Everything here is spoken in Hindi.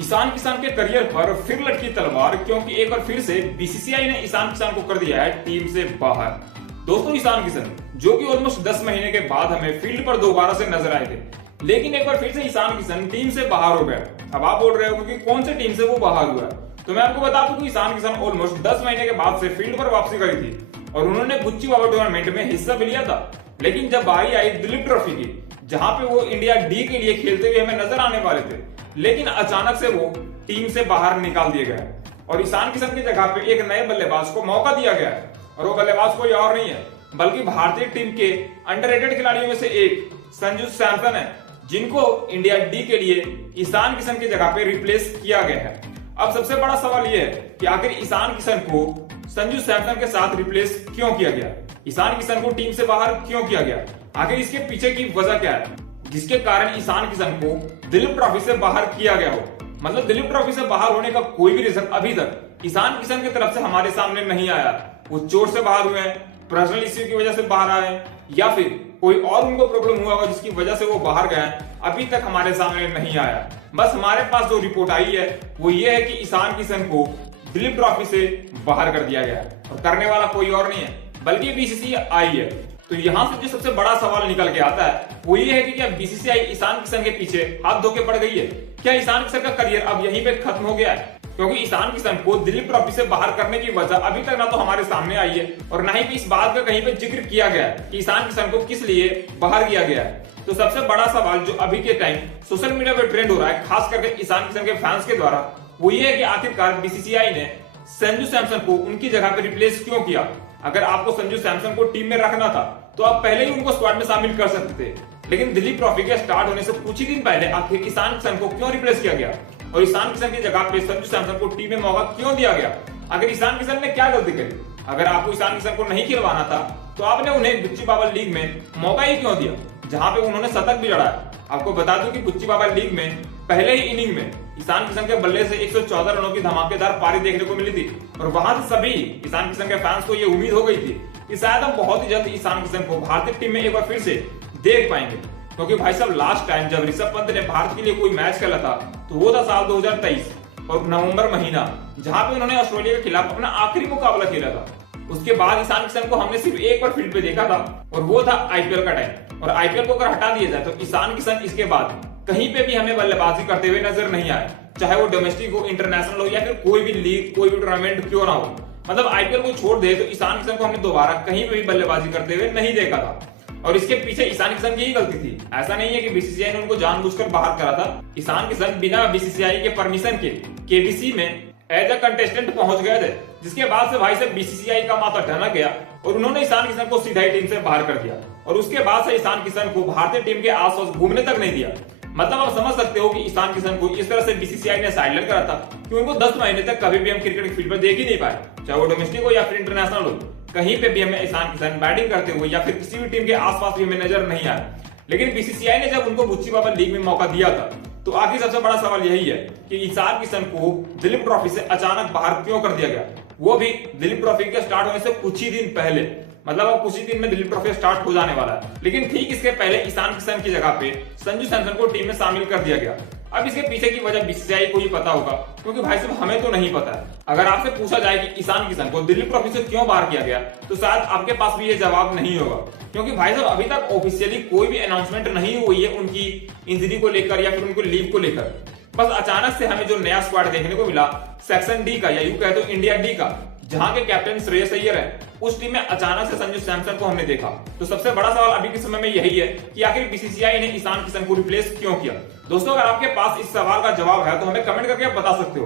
ईशान किशन के करियर पर फिर लटकी तलवार, क्योंकि एक बार फिर से बीसीसीआई ने ईशान किशन को कर दिया है टीम से बाहर। दोस्तों, ईशान किशन जो कि ऑलमोस्ट 10 महीने के बाद हमें फील्ड पर दोबारा से नजर आए थे, लेकिन एक बार फिर से ईशान किशन टीम से बाहर हो गया। अब आप बोल रहे हो कि कौन से टीम से वो बाहर हुआ है, तो मैं आपको बता दूं कि ईशान किशन ऑलमोस्ट 10 महीने के बाद से फील्ड पर वापसी करी थी और उन्होंने बुच्ची बाबा टूर्नामेंट में हिस्सा भी लिया था। लेकिन जब बारी आई दिलीप ट्रॉफी की, जहां पे वो इंडिया डी के लिए खेलते हुए हमें नजर आने वाले थे, लेकिन अचानक से वो टीम से बाहर निकाल दिए गए और ईशान किशन की जगह पे एक नए बल्लेबाज को मौका दिया गया है। और वो बल्लेबाज कोई और नहीं है बल्कि भारतीय टीम के अंडररेटेड खिलाड़ियों में से एक संजू सैमसन है, जिनको इंडिया डी के लिए ईशान किशन की जगह पे रिप्लेस किया गया है। अब सबसे बड़ा सवाल यह है कि आखिर ईशान किशन को संजू सैमसन के साथ रिप्लेस क्यों किया गया, ईशान किशन को टीम से बाहर क्यों किया गया, आखिर इसके पीछे की वजह क्या है जिसके कारण ईशान किशन को दिलीप ट्रॉफी से बाहर किया गया हो। मतलब दिलीप ट्रॉफी से बाहर होने का कोई भी रीजन अभी तक ईशान किशन की तरफ से हमारे सामने नहीं आया। वो चोट से बाहर हुए हैं, पर्सनल इश्यू की वजह से बाहर आए, या फिर कोई और उनको प्रॉब्लम हुआ होगा जिसकी वजह से वो बाहर गए, अभी तक हमारे सामने नहीं आया। बस हमारे पास जो रिपोर्ट आई है वो ये है कि ईशान किशन को दिलीप ट्रॉफी से बाहर कर दिया गया है और करने वाला कोई और नहीं है बल्कि बीसीसीआई है। तो यहाँ से जो सबसे बड़ा सवाल निकल के आता है वो ये है कि क्या बीसीसीआई ईशान किशन के पीछे हाथ धो के पड़ गई है? क्या ईशान किशन का करियर अब यहीं पे खत्म हो गया है? क्योंकि ईशान किशन को दिलीप ट्रॉफी से बाहर करने की वजह अभी तक ना तो हमारे सामने आई है और ना ही इस बात का कहीं पे जिक्र किया गया है कि ईशान किशन को किस लिए बाहर किया गया है। तो सबसे बड़ा सवाल जो अभी के टाइम सोशल मीडिया पे ट्रेंड हो रहा है, खास करके ईशान किशन के फैंस के द्वारा, वो ये है कि आखिरकार बीसीसीआई ने संजू सैमसन को उनकी जगह पे रिप्लेस क्यों किया। अगर आपको संजू सैमसन को टीम में रखना था तो आप पहले ही उनको स्क्वाड में शामिल कर सकते थे, लेकिन दिलीप ट्रॉफी के स्टार्ट होने से कुछ ही दिन पहले आखिर ईशान किशन को क्यों रिप्लेस किया गया और ईशान किशन की जगह पे संजू सैमसन को टीम में मौका क्यों दिया गया? आखिर ईशान किशन ने क्या गलती करी? अगर आपको ईशान किशन को नहीं खिलवाना था तो आपने उन्हें बुच्ची बाबा लीग में मौका ही क्यों दिया, जहां पे उन्होंने शतक भी लड़ाया। आपको बता दूं कि बुच्ची बाबा लीग में पहले ही इनिंग में ईशान किशन के बल्ले से 114 रनों की धमाकेदार पारी देखने को मिली थी और वहां से सभी ईशान किशन के फैंस को ये उम्मीद हो गई थी कि शायद हम बहुत ही जल्द ईशान किशन को भारतीय टीम में एक बार फिर से देख पाएंगे। क्योंकि भाई साहब, लास्ट टाइम जब ऋषभ पंत ने भारत के लिए कोई मैच खेला था तो वो था साल 2023 और नवंबर महीना, जहां पे उन्होंने ऑस्ट्रेलिया के खिलाफ अपना आखिरी मुकाबला खेला था। उसके बाद ईशान किशन को हमने सिर्फ एक बार फील्ड पे देखा था और वो था आईपीएल का टाइम। और आईपीएल को अगर हटा दिया जाए तो ईशान किशन इसके बाद कहीं पे भी हमें बल्लेबाजी करते हुए नजर नहीं आए, चाहे वो डोमेस्टिक हो, इंटरनेशनल हो या फिर कोई भी लीग, कोई भी टूर्नामेंट क्यों ना हो। मतलब आईपीएल को छोड़ दे तो ईशान किशन को हमने दोबारा कहीं पे भी बल्लेबाजी करते हुए नहीं देखा था और इसके पीछे ईशान किशन की ही गलती थी। ऐसा नहीं है कि बीसीसीआई ने उनको जानबूझकर बाहर करा था। ईशान किशन बिना बीसीसीआई के परमिशन के केबीसी में एज अ कंटेस्टेंट पहुंच गए थे, जिसके बाद से भाई से बीसीसीआई का माथा ठनक गया और उन्होंने ईशान किशन को सीधा ही टीम से बाहर कर दिया और उसके बाद से ईशान किशन को भारतीय टीम के आसपास घूमने तक नहीं दिया। मतलब आप समझ सकते हो कि ईशान किशन को इस तरह से बीसीसीआई ने साइडलाइन करा था कि उनको 10 महीने तक कभी भी हम क्रिकेट फील्ड पर देख ही नहीं पाए, चाहे वो डोमेस्टिक हो या फिर इंटरनेशनल हो। कहीं पे भी हमें ईशान किशन बैटिंग करते हुए या फिर किसी भी टीम के आसपास भी हमें नजर नहीं आया। लेकिन बीसीसीआई ने जब उनको बुच्ची बाबा लीग में मौका दिया था तो आखिर सबसे बड़ा सवाल यही है कि ईशान किशन को दिलीप ट्रॉफी से अचानक बाहर क्यों कर दिया गया, वो भी दिलीप ट्रॉफी के स्टार्ट होने से कुछ ही दिन पहले। मतलब अब कुछ ही दिन में दिलीप ट्रॉफी स्टार्ट हो जाने वाला है, लेकिन ठीक इसके पहले ईशान किशन की जगह पे संजू सैमसन को टीम में शामिल कर दिया गया। अब इसके पीछे की वजह बीसीसीआई को ही पता होगा, क्योंकि भाई साहब हमें तो नहीं पता है। अगर आपसे पूछा जाए कि ईशान किशन को दिलीप ट्रॉफी से क्यों बाहर किया गया तो शायद आपके पास भी ये जवाब नहीं होगा, क्योंकि भाई साहब अभी तक ऑफिशियली कोई भी अनाउंसमेंट नहीं हुई है उनकी इंजरी को लेकर या फिर उनको लीव को लेकर। बस अचानक से हमें जो नया स्क्वाड देखने को मिला सेक्शन डी का, या यूं कहे तो इंडिया डी का, जहां के कैप्टन श्रेयस अय्यर है, उस टीम में अचानक से संजू सैमसन को हमने देखा। तो सबसे बड़ा सवाल अभी के समय में यही है कि आखिर बीसीसीआई ने ईशान किशन को रिप्लेस क्यों किया। दोस्तों, अगर आपके पास इस सवाल का जवाब है तो हमें कमेंट करके बता सकते हो।